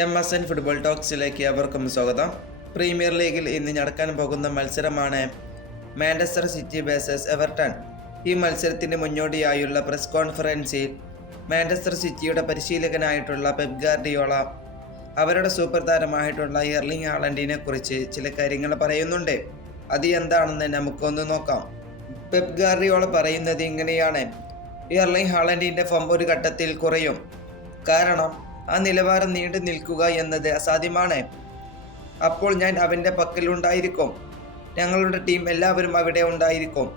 M S N football ടോക്സിലേക്ക് അവർക്കും സ്വാഗതം. പ്രീമിയർ ലീഗിൽ ഇന്ന് നടക്കാൻ പോകുന്ന മത്സരമാണ് മാഞ്ചസ്റ്റർ സിറ്റി വേഴ്സസ് എവർട്ടൺ. ഈ മത്സരത്തിന് മുന്നോടിയായുള്ള പ്രസ് കോൺഫറൻസിൽ മാഞ്ചസ്റ്റർ സിറ്റിയുടെ പരിശീലകനായിട്ടുള്ള പെപ് ഗാർഡിയോള അവരുടെ സൂപ്പർ താരമായിട്ടുള്ള എർലിംഗ് ഹാളൻഡിനെ കുറിച്ച് ചില കാര്യങ്ങൾ പറയുന്നുണ്ട്. അത് എന്താണെന്ന് നമുക്കൊന്ന് നോക്കാം. പെപ് ഗാർഡിയോള പറയുന്നത് ഇങ്ങനെയാണ്. എർലിംഗ് ഹാളൻഡിന്റെ ഫോം ഒരു ഘട്ടത്തിൽ കുറയും. കാരണം ആ നിലവാരം നീണ്ടു നിൽക്കുക എന്നത് അസാധ്യമാണ്. അപ്പോൾ ഞാൻ അവന്റെ പക്കലുണ്ടായിരിക്കും ഞങ്ങളുടെ ടീം എല്ലാവരും അവിടെ ഉണ്ടായിരിക്കും.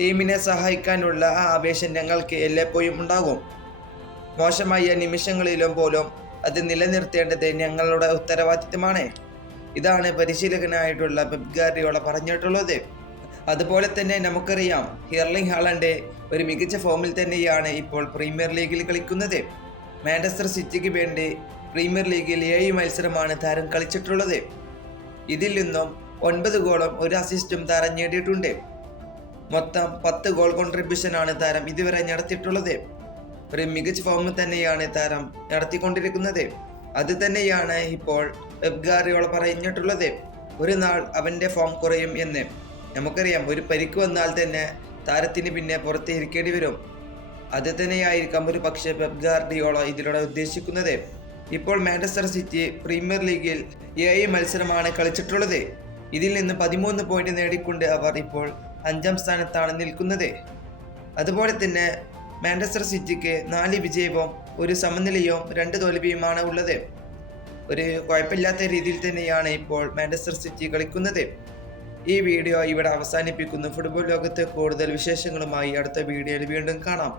ടീമിനെ സഹായിക്കാനുള്ള ആ ആവേശം ഞങ്ങൾക്ക് എല്ലായ്പ്പോഴും ഉണ്ടാകും. മോശമായ നിമിഷങ്ങളിലും പോലും അത് നിലനിർത്തേണ്ടത് ഞങ്ങളുടെ ഉത്തരവാദിത്തമാണ് ഇതാണ് പരിശീലകനായിട്ടുള്ള പെപ് ഗാർഡിയോള പറഞ്ഞിട്ടുള്ളത്. അതുപോലെ തന്നെ നമുക്കറിയാം ഹിർലിംഗ് ഹാളണ്ട് ഒരു മികച്ച ഫോമിൽ തന്നെയാണ് ഇപ്പോൾ പ്രീമിയർ ലീഗിൽ കളിക്കുന്നത്. മാഞ്ചസ്റ്റർ സിറ്റിക്ക് വേണ്ടി പ്രീമിയർ ലീഗിൽ ഏഴ് മത്സരമാണ് താരം കളിച്ചിട്ടുള്ളത്. ഇതിൽ നിന്നും ഒൻപത് ഗോളും ഒരു അസിസ്റ്റും താരം നേടിയിട്ടുണ്ട്. മൊത്തം പത്ത് ഗോൾ കോൺട്രിബ്യൂഷനാണ് താരം ഇതുവരെ നടത്തിയിട്ടുള്ളത്. ഒരു മികച്ച ഫോമ് തന്നെയാണ് താരം നടത്തിക്കൊണ്ടിരിക്കുന്നത്. അത് തന്നെയാണ് ഇപ്പോൾ വെബ്ഗാറിയോൾ പറഞ്ഞിട്ടുള്ളത്. ഒരു നാൾ അവന്റെ ഫോം കുറയും എന്ന്. നമുക്കറിയാം ഒരു പരിക്ക് വന്നാൽ തന്നെ താരത്തിന് പിന്നെ പുറത്ത് ഇരിക്കേണ്ടി വരും. അത് തന്നെയായിരിക്കാം ഒരു പക്ഷേ പെപ് ഗാർഡിയോള ഇതിലൂടെ ഉദ്ദേശിക്കുന്നത്. ഇപ്പോൾ മാഞ്ചസ്റ്റർ സിറ്റി പ്രീമിയർ ലീഗിൽ ഏഴ് മത്സരമാണ് കളിച്ചിട്ടുള്ളത്. ഇതിൽ നിന്ന് പതിമൂന്ന് പോയിന്റ് നേടിക്കൊണ്ട് അവർ ഇപ്പോൾ അഞ്ചാം സ്ഥാനത്താണ് നിൽക്കുന്നത്. അതുപോലെ തന്നെ മാഞ്ചസ്റ്റർ സിറ്റിക്ക് നാല് വിജയവും ഒരു സമനിലയും രണ്ട് തോൽവിയുമാണ് ഉള്ളത്. ഒരു കുഴപ്പമില്ലാത്ത രീതിയിൽ തന്നെയാണ് ഇപ്പോൾ മാഞ്ചസ്റ്റർ സിറ്റി കളിക്കുന്നത്. ഈ വീഡിയോ ഇവിടെ അവസാനിപ്പിക്കുന്നു. ഫുട്ബോൾ ലോകത്തെ കൂടുതൽ വിശേഷങ്ങളുമായി അടുത്ത വീഡിയോയിൽ വീണ്ടും കാണാം.